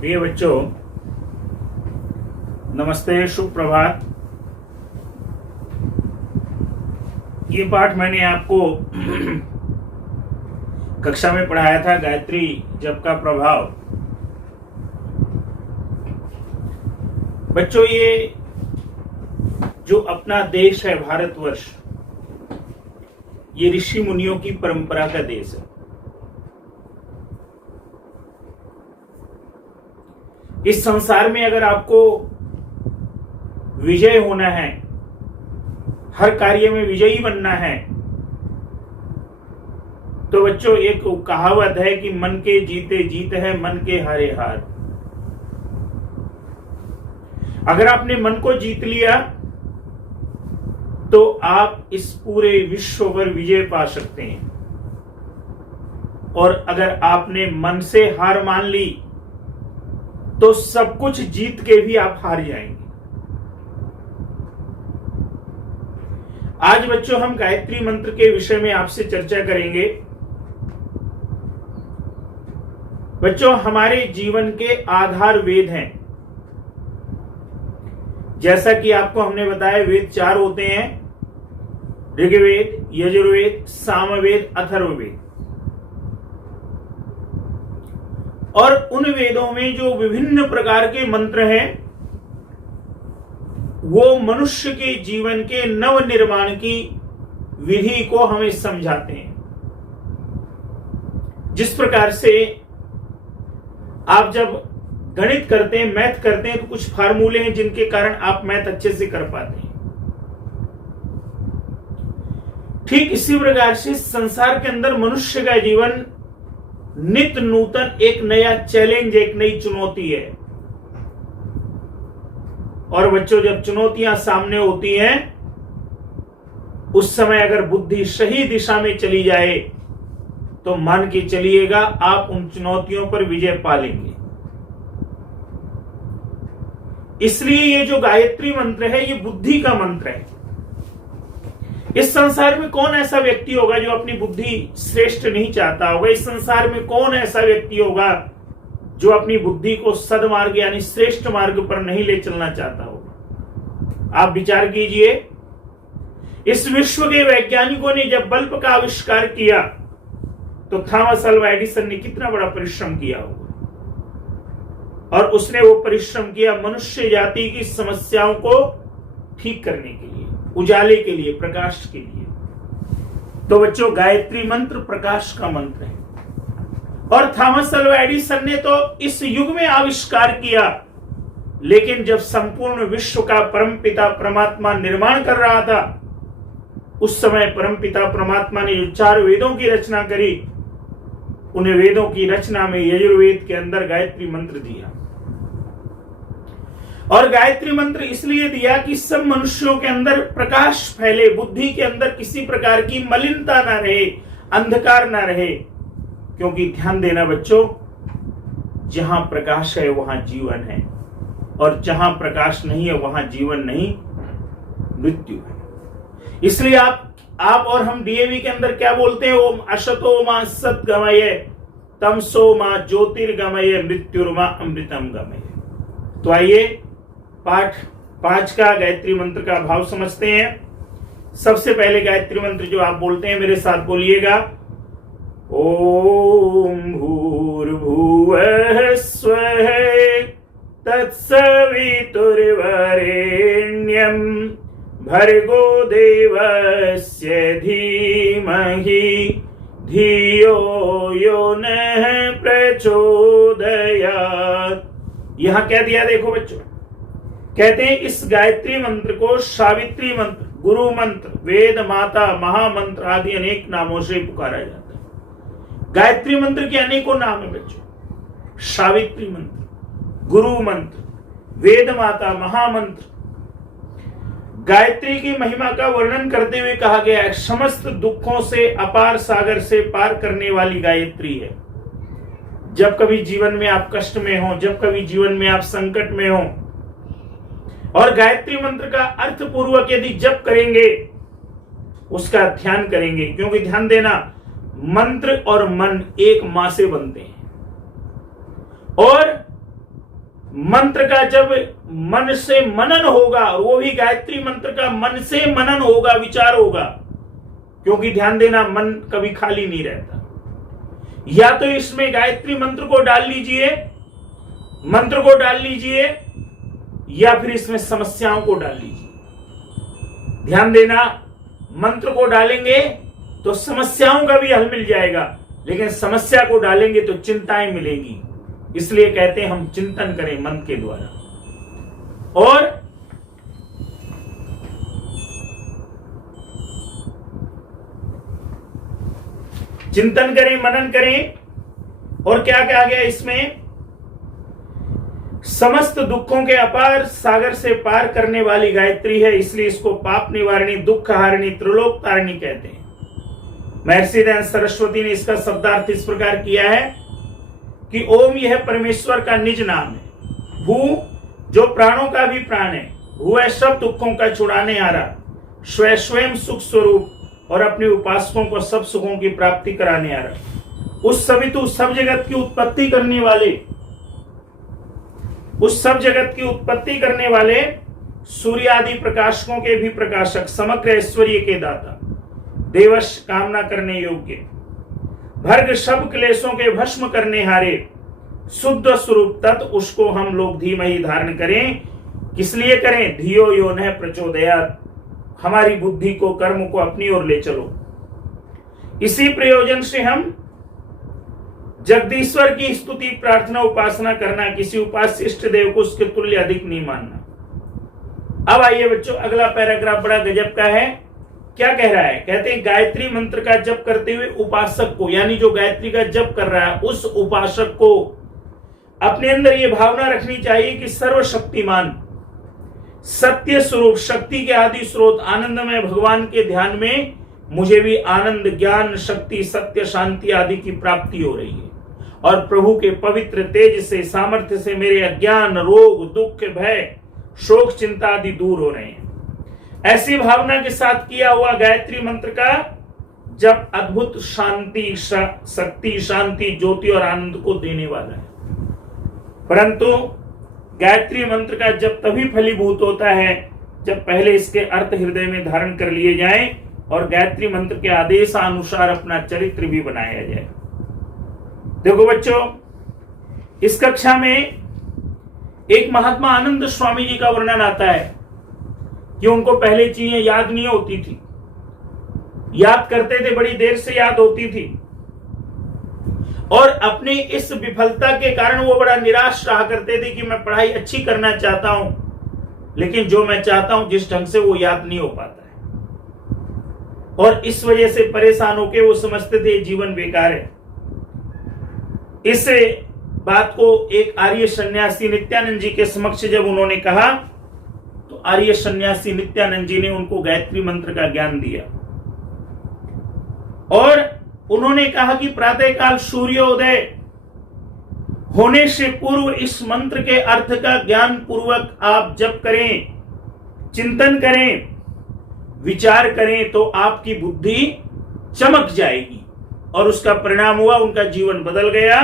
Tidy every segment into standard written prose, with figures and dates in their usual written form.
प्रिय बच्चों, नमस्ते, शुभ प्रभात। ये पाठ मैंने आपको कक्षा में पढ़ाया था, गायत्री जप का प्रभाव। बच्चों, ये जो अपना देश है भारतवर्ष, ये ऋषि मुनियों की परंपरा का देश है। इस संसार में अगर आपको विजय होना है, हर कार्य में विजयी बनना है, तो बच्चों एक कहावत है कि मन के जीते जीत है, मन के हारे हार। अगर आपने मन को जीत लिया तो आप इस पूरे विश्व पर विजय पा सकते हैं, और अगर आपने मन से हार मान ली तो सब कुछ जीत के भी आप हार जाएंगे। आज बच्चों हम गायत्री मंत्र के विषय में आपसे चर्चा करेंगे। बच्चों, हमारे जीवन के आधार वेद हैं। जैसा कि आपको हमने बताया, वेद 4 होते हैं: ऋग्वेद, यजुर्वेद, सामवेद, अथर्ववेद। और उन वेदों में जो विभिन्न प्रकार के मंत्र हैं, वो मनुष्य के जीवन के नव निर्माण की विधि को हमें समझाते हैं। जिस प्रकार से आप जब गणित करते हैं, मैथ करते हैं, तो कुछ फार्मूले हैं जिनके कारण आप मैथ अच्छे से कर पाते हैं। ठीक इसी प्रकार से संसार के अंदर मनुष्य का जीवन नित्य नूतन एक नया चैलेंज, एक नई चुनौती है। और बच्चों, जब चुनौतियां सामने होती हैं, उस समय अगर बुद्धि सही दिशा में चली जाए तो मान के चलिएगा आप उन चुनौतियों पर विजय पा लेंगे। इसलिए ये जो गायत्री मंत्र है, ये बुद्धि का मंत्र है। इस संसार में कौन ऐसा व्यक्ति होगा जो अपनी बुद्धि श्रेष्ठ नहीं चाहता होगा? इस संसार में कौन ऐसा व्यक्ति होगा जो अपनी बुद्धि को सदमार्ग यानी श्रेष्ठ मार्ग पर नहीं ले चलना चाहता होगा? आप विचार कीजिए, इस विश्व के वैज्ञानिकों ने जब बल्ब का आविष्कार किया तो थॉमस अल्वा एडिसन ने कितना बड़ा परिश्रम किया होगा। और उसने वो परिश्रम किया मनुष्य जाति की समस्याओं को ठीक करने के लिए, उजाले के लिए, प्रकाश के लिए। तो बच्चों, गायत्री मंत्र प्रकाश का मंत्र है। और थॉमस अल्वा एडिसन ने तो इस युग में आविष्कार किया, लेकिन जब संपूर्ण विश्व का परमपिता परमात्मा निर्माण कर रहा था, उस समय परमपिता परमात्मा ने जो 4 वेदों की रचना करी, उन वेदों की रचना में यजुर्वेद के अंदर गायत्री मंत्र दिया। और गायत्री मंत्र इसलिए दिया कि सब मनुष्यों के अंदर प्रकाश फैले, बुद्धि के अंदर किसी प्रकार की मलिनता ना रहे, अंधकार ना रहे। क्योंकि ध्यान देना बच्चों, जहां प्रकाश है वहां जीवन है, और जहां प्रकाश नहीं है वहां जीवन नहीं, मृत्यु है। इसलिए आप और हम डीएवी के अंदर क्या बोलते हैं? ओम असतो मा सद्गमय, तमसो मा ज्योतिर्गमय, मृत्युर्मा अमृतम गमय। तो आइए पाठ 5 का गायत्री मंत्र का भाव समझते हैं। सबसे पहले गायत्री मंत्र जो आप बोलते हैं, मेरे साथ बोलिएगा। ओम भूर्भुवः स्वः तत्सवितुर्वरेण्यं भर्गो देवस्य धीमहि धियो यो नः प्रचोदयात्। यहां क्या दिया देखो बच्चों, कहते हैं इस गायत्री मंत्र को सावित्री मंत्र, गुरु मंत्र, वेद माता, महामंत्र आदि अनेक नामों से पुकारा जाता है। गायत्री मंत्र के अनेकों नाम है बच्चों। सावित्री मंत्र, गुरु मंत्र, वेद माता, महामंत्र। गायत्री की महिमा का वर्णन करते हुए कहा गया है, समस्त दुखों से, अपार सागर से पार करने वाली गायत्री है। जब कभी जीवन में आप कष्ट में हो, जब कभी जीवन में आप संकट में हो, और गायत्री मंत्र का अर्थ पूर्वक यदि जप करेंगे, उसका ध्यान करेंगे, क्योंकि ध्यान देना, मंत्र और मन एक मां से बनते हैं। और मंत्र का जब मन से मनन होगा, और वो भी गायत्री मंत्र का मन से मनन होगा, विचार होगा, क्योंकि ध्यान देना मन कभी खाली नहीं रहता। या तो इसमें गायत्री मंत्र को डाल लीजिए, मंत्र को डाल लीजिए, या फिर इसमें समस्याओं को डाल लीजिए। ध्यान देना, मंत्र को डालेंगे तो समस्याओं का भी हल मिल जाएगा, लेकिन समस्या को डालेंगे तो चिंताएं मिलेगी। इसलिए कहते हैं हम चिंतन करें मन के द्वारा, और चिंतन करें, मनन करें। और क्या कहा गया इसमें? समस्त दुखों के अपार सागर से पार करने वाली गायत्री है, इसलिए इसको पाप निवारणी, दुख हारिणी, त्रिलोक तारिणी कहते हैं। महर्षि दयानंद सरस्वती ने इसका शब्दार्थ इस प्रकार किया है कि ओम यह परमेश्वर का निज नाम है। भू जो प्राणों का भी प्राण है, हुआ सब दुखों का छुड़ाने आ रहा, स्वयं सुख स्वरूप और अपने उपासकों को सब सुखों की प्राप्ति कराने आ रहा। उस सवितु सब जगत की उत्पत्ति करने वाले, उस सब जगत की उत्पत्ति करने वाले, सूर्य आदि प्रकाशकों के भी प्रकाशक, समग्र ऐश्वर्य के दाता, देवश कामना करने योग्य, भर्ग सब क्लेशों के भस्म करने हारे, शुद्ध स्वरूप तत्, उसको हम लोग धीमहि धारण करें। किस लिए करें? धियो यो न प्रचोदयात्, हमारी बुद्धि को, कर्म को अपनी ओर ले चलो। इसी प्रयोजन से हम जगदीश्वर की स्तुति, प्रार्थना, उपासना करना, किसी उपास्य इष्ट देव को उसके तुल्य अधिक नहीं मानना। अब आइए बच्चों, अगला पैराग्राफ बड़ा गजब का है। क्या कह रहा है? कहते हैं गायत्री मंत्र का जप करते हुए उपासक को, यानी जो गायत्री का जप कर रहा है उस उपासक को अपने अंदर ये भावना रखनी चाहिए कि सर्वशक्तिमान, सत्य स्वरूप, शक्ति के आदि स्रोत, आनंदमय भगवान के ध्यान में मुझे भी आनंद, ज्ञान, शक्ति, सत्य, शांति आदि की प्राप्ति हो रही है, और प्रभु के पवित्र तेज से, सामर्थ्य से मेरे अज्ञान, रोग, दुख, भय, शोक, चिंता आदि दूर हो रहे हैं। ऐसी भावना के साथ किया हुआ गायत्री मंत्र का जब अद्भुत शांति, शक्ति, शांति, ज्योति और आनंद को देने वाला है। परंतु गायत्री मंत्र का जब तभी फलीभूत होता है जब पहले इसके अर्थ हृदय में धारण कर लिए जाएं और गायत्री मंत्र के आदेशानुसार अपना चरित्र भी बनाया जाए। देखो बच्चों, इस कक्षा में एक महात्मा आनंद स्वामी जी का वर्णन आता है कि उनको पहले चीजें याद नहीं होती थी, याद करते थे बड़ी देर से याद होती थी, और अपनी इस विफलता के कारण वो बड़ा निराश रहा करते थे कि मैं पढ़ाई अच्छी करना चाहता हूं, लेकिन जो मैं चाहता हूं जिस ढंग से वो याद नहीं हो पाता है, और इस वजह से परेशान होकर वो समझते थे जीवन बेकार है। इस बात को एक आर्य सन्यासी नित्यानंद जी के समक्ष जब उन्होंने कहा तो आर्य सन्यासी नित्यानंद जी ने उनको गायत्री मंत्र का ज्ञान दिया, और उन्होंने कहा कि प्रातःकाल सूर्योदय होने से पूर्व इस मंत्र के अर्थ का ज्ञान पूर्वक आप जप करें, चिंतन करें, विचार करें, तो आपकी बुद्धि चमक जाएगी। और उसका परिणाम हुआ, उनका जीवन बदल गया,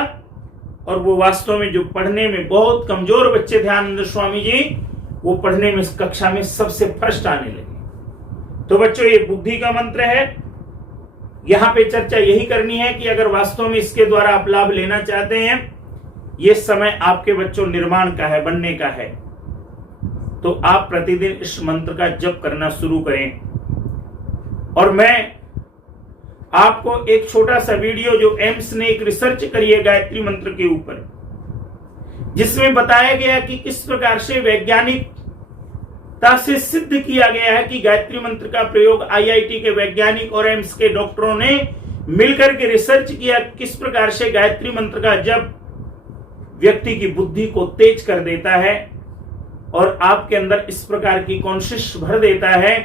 और वो वास्तव में जो पढ़ने में बहुत कमजोर बच्चे थे आनंद स्वामी जी, वो पढ़ने में कक्षा में सबसे फर्स्ट आने लगे। तो बच्चों, ये बुद्धि का मंत्र है। यहां पे चर्चा यही करनी है कि अगर वास्तव में इसके द्वारा आप लाभ लेना चाहते हैं, ये समय आपके बच्चों निर्माण का है, बनने का है, तो आप प्रतिदिन इस मंत्र का जप करना शुरू करें। और मैं आपको एक छोटा सा वीडियो, जो एम्स ने एक रिसर्च करी है गायत्री मंत्र के ऊपर, जिसमें बताया गया कि किस प्रकार से वैज्ञानिकता से सिद्ध किया गया है कि गायत्री मंत्र का प्रयोग आईआईटी के वैज्ञानिक और एम्स के डॉक्टरों ने मिलकर के रिसर्च किया, किस प्रकार से गायत्री मंत्र का जप व्यक्ति की बुद्धि को तेज कर देता है और आपके अंदर इस प्रकार की कॉन्शियस भर देता है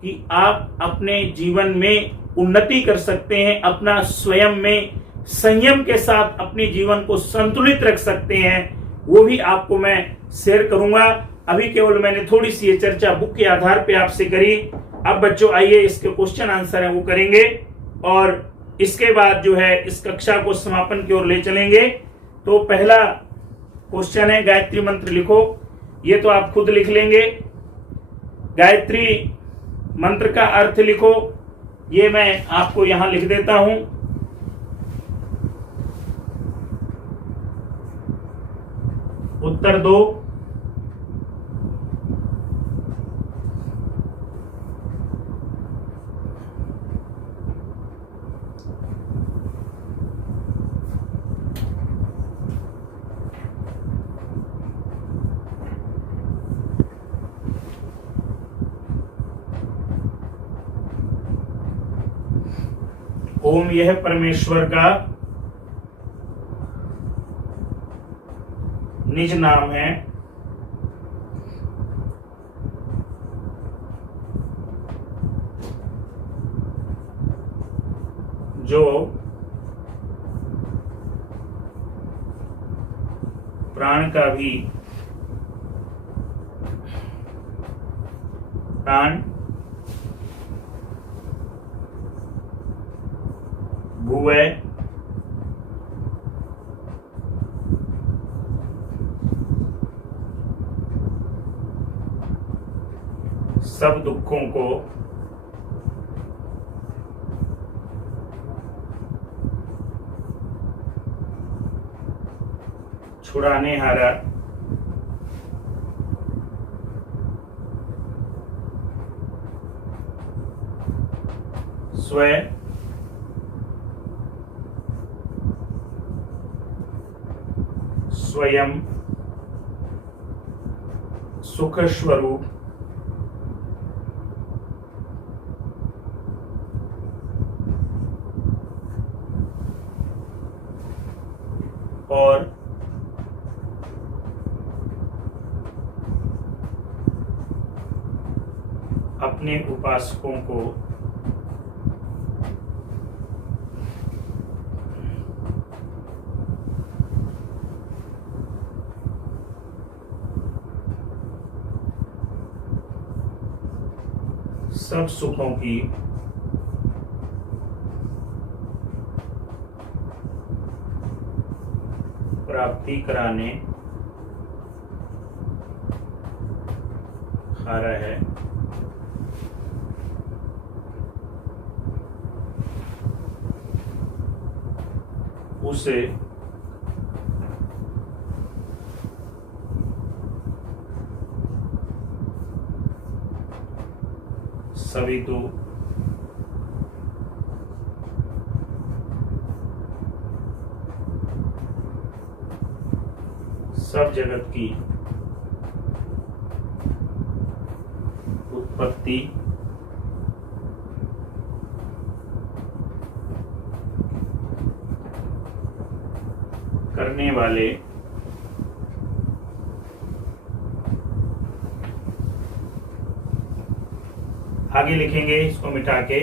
कि आप अपने जीवन में उन्नति कर सकते हैं, अपना स्वयं में संयम के साथ अपने जीवन को संतुलित रख सकते हैं। वो भी आपको मैं शेयर करूंगा। अभी केवल मैंने थोड़ी सी ये चर्चा बुक के आधार पे आपसे करी। अब बच्चों आइए इसके क्वेश्चन आंसर है वो करेंगे, और इसके बाद जो है इस कक्षा को समापन की ओर ले चलेंगे। तो पहला क्वेश्चन है गायत्री मंत्र लिखो, ये तो आप खुद लिख लेंगे। गायत्री मंत्र का अर्थ लिखो, ये मैं आपको यहां लिख देता हूं। उत्तर दो। ओम यह परमेश्वर का निज नाम है, जो प्राण का भी प्राण, भुवै सब दुखों को छुड़ाने हारा स्वयं स्वयं सुख स्वरूप और अपने उपासकों को सब सुखों की प्राप्ति कराने हारा है। उसे सभी तो सब जगत की उत्पत्ति करने वाले आगे लिखेंगे इसको मिटा के,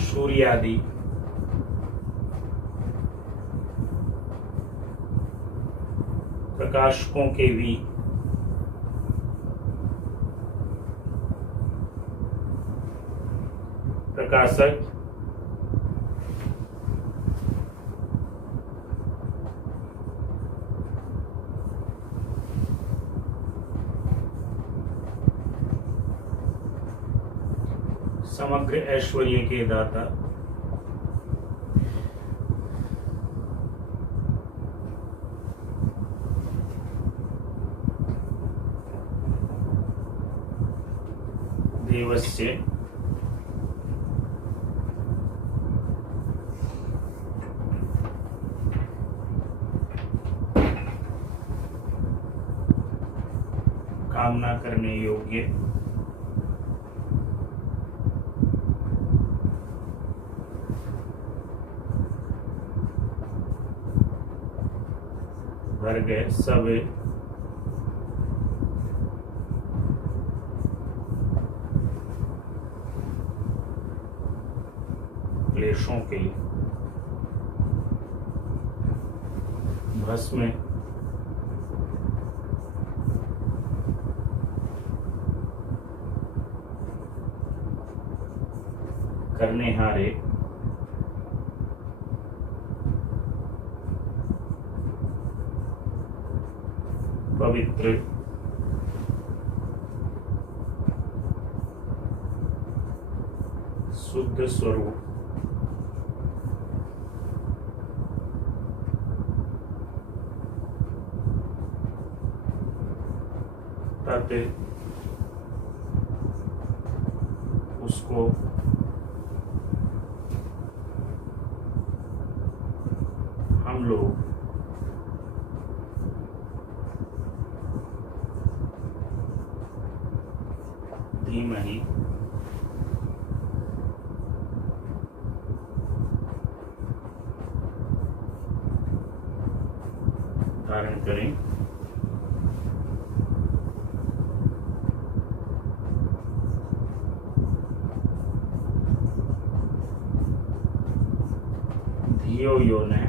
सूर्य आदि प्रकाशकों के भी प्रकाशक समग्र ऐश्वर्य के दाता देवस्य कामना करने योग्य भर गए सब क्लेशों के भस्म करने हारे पवित्र शुद्ध स्वरूप तत् उसको हम लोग धीमहि धारण करें। धियो यो ने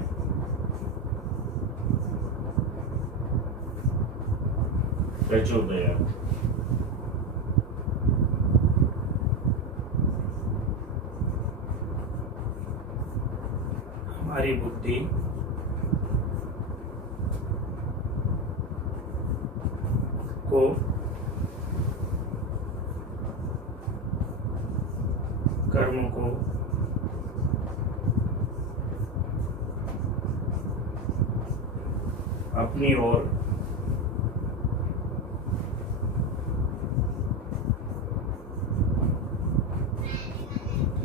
प्रचोदयात्। हमारी बुद्धि को कर्म को अपनी ओर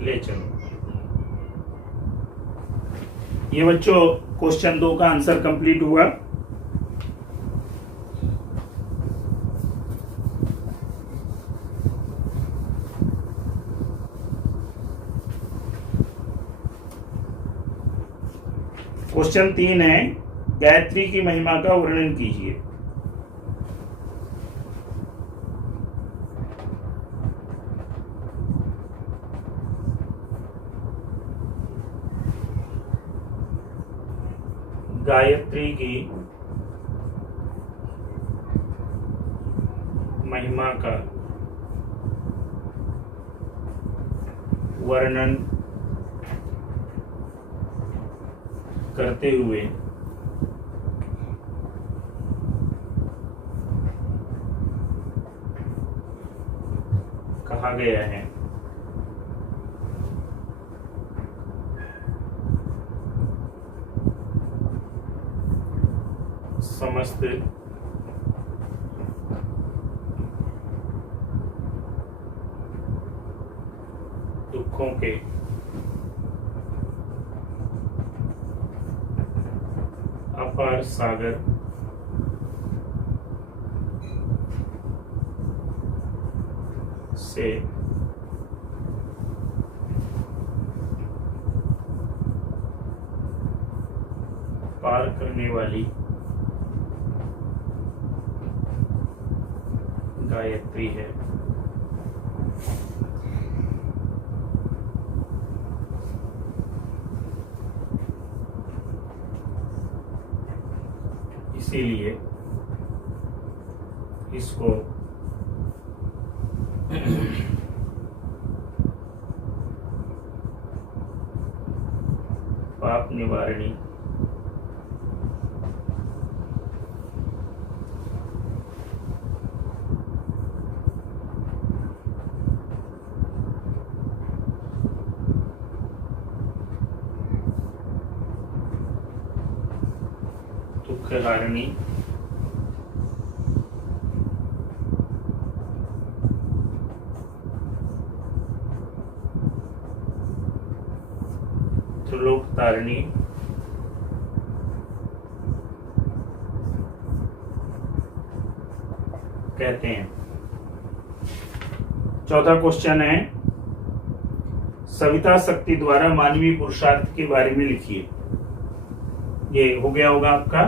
ले चलो। ये बच्चों क्वेश्चन 2 का आंसर कंप्लीट हुआ। क्वेश्चन 3 है, गायत्री की महिमा का वर्णन कीजिए। गायत्री की महिमा का वर्णन करते हुए कहा गया है समस्त दुखों के अपार सागर से पार करने वाली गायत्री है। इसीलिए इसको पाप निवारणी दुख हारिणी त्रिलोक तारिणी कहते हैं। चौथा क्वेश्चन है, सविता शक्ति द्वारा मानवीय पुरुषार्थ के बारे में लिखिए। ये हो गया होगा आपका।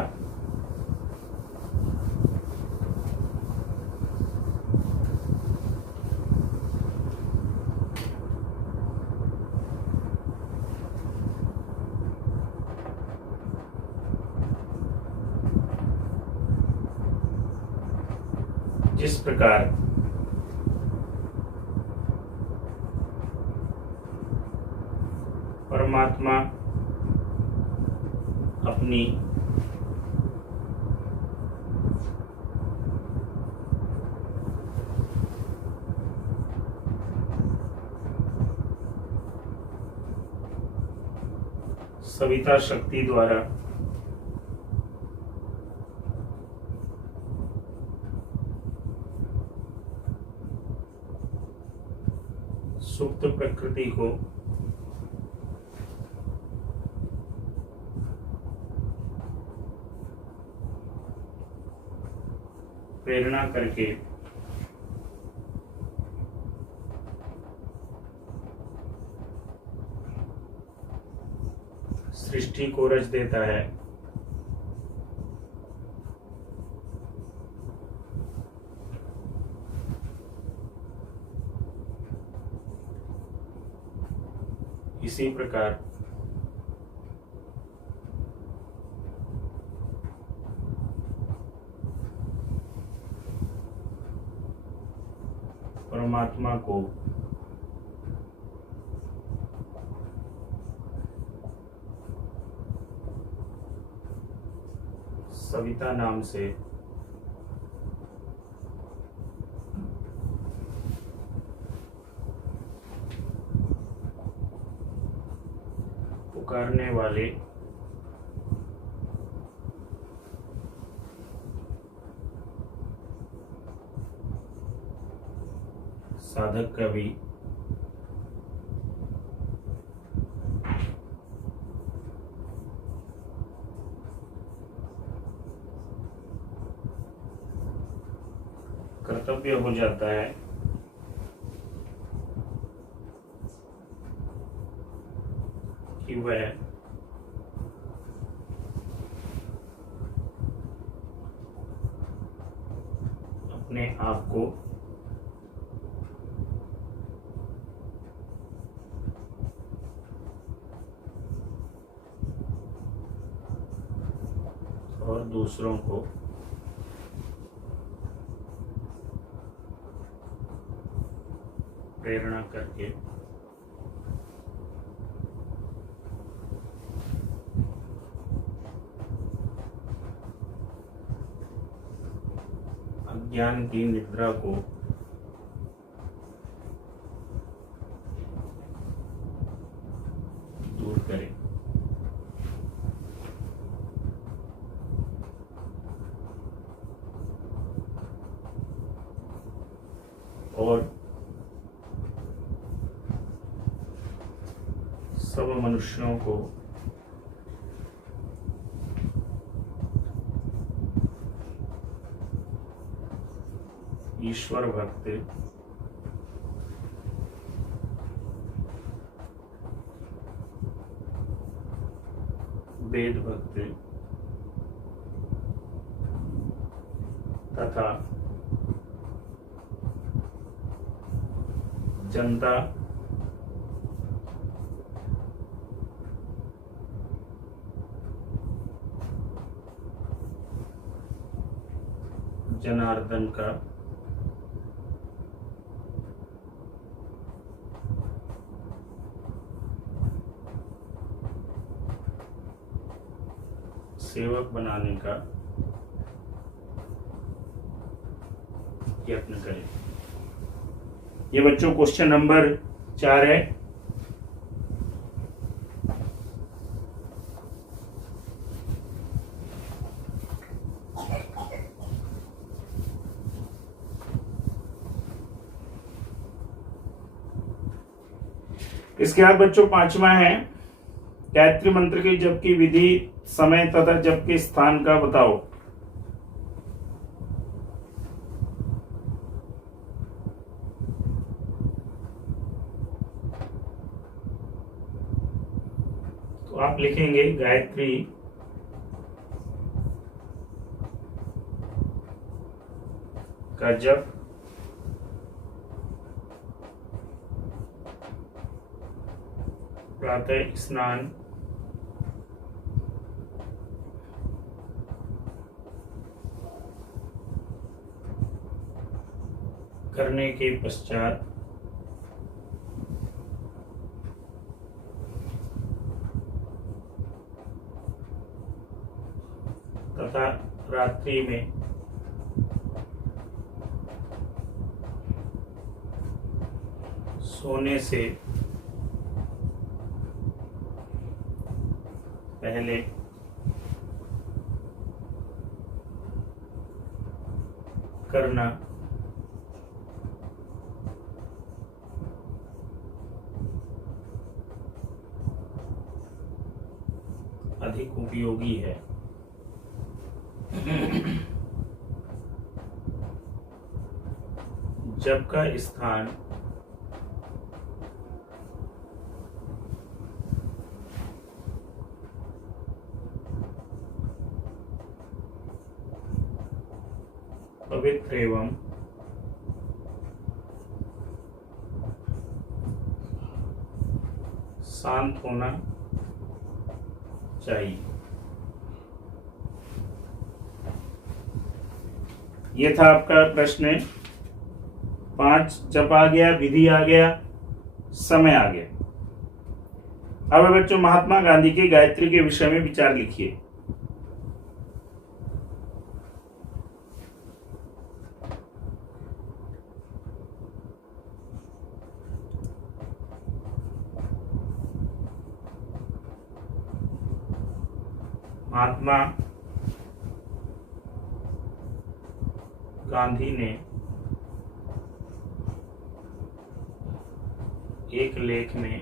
जिस प्रकार परमात्मा अपनी सविता शक्ति द्वारा सुप्त प्रकृति को प्रेरणा करके सृष्टि को रच देता है, इसी प्रकार परमात्मा को सविता नाम से पुकारने वाले साधक का भी कर्तव्य हो जाता है कि वह अपने आप को और दूसरों को प्रेरणा करके अज्ञान की निद्रा को दूर करें। और सब मनुष्यों को ईश्वर भक्त वेद भक्त तथा जनता जनार्दन का सेवक बनाने का यत्न करें। ये बच्चों क्वेश्चन नंबर 4 है। इसके बाद बच्चों 5वां है गायत्री मंत्र की जप की विधि, समय तथा जप के स्थान का बताओ। तो आप लिखेंगे गायत्री का जप प्रातः स्नान करने के पश्चात तथा रात्रि में सोने से पहले करना अधिक उपयोगी है। जब का स्थान पवित्र एवं शांत होना चाहिए। ये था आपका प्रश्न 5। जप आ गया, विधि आ गया, समय आ गया। अब बच्चों महात्मा गांधी के गायत्री के विषय में विचार लिखिए। महात्मा गांधी ने एक लेख में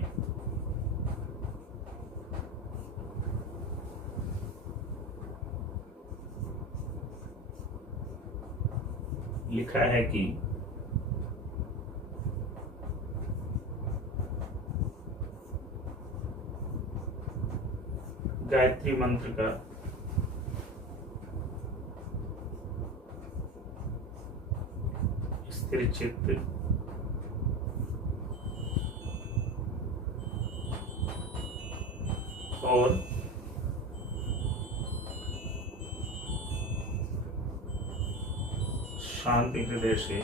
लिखा है कि गायत्री मंत्र का स्थिर चित्त और शांति हृदय से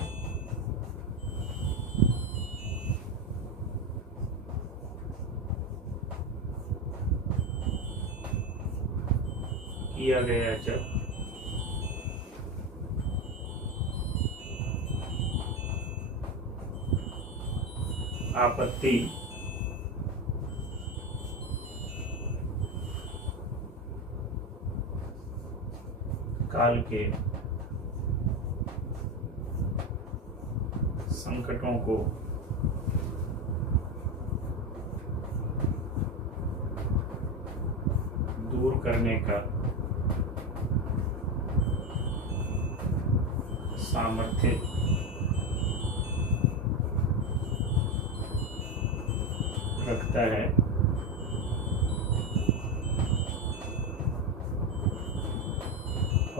किया गया जब आपत्ति काल के संकटों को दूर करने का सामर्थ्य रखता है।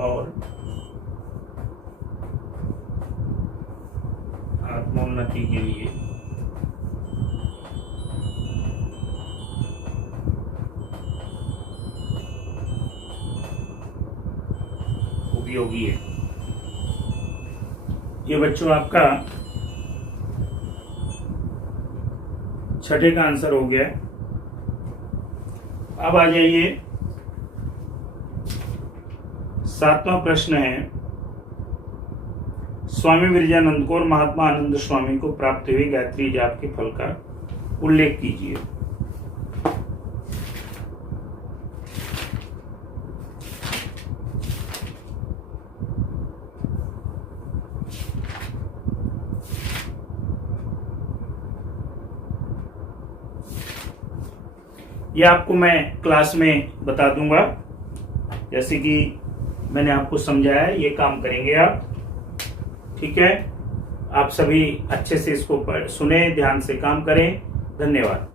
और आत्मोन्नति के लिए उपयोगी है। ये बच्चों आपका छठे का आंसर हो गया। अब आ जाइए, 7वां प्रश्न है, स्वामी विरजानंद को और महात्मा आनंद स्वामी को प्राप्त हुए गायत्री जाप के फल का उल्लेख कीजिए। ये आपको मैं क्लास में बता दूंगा, जैसे कि मैंने आपको समझाया, ये काम करेंगे आप। ठीक है, आप सभी अच्छे से इसको सुने, ध्यान से काम करें। धन्यवाद।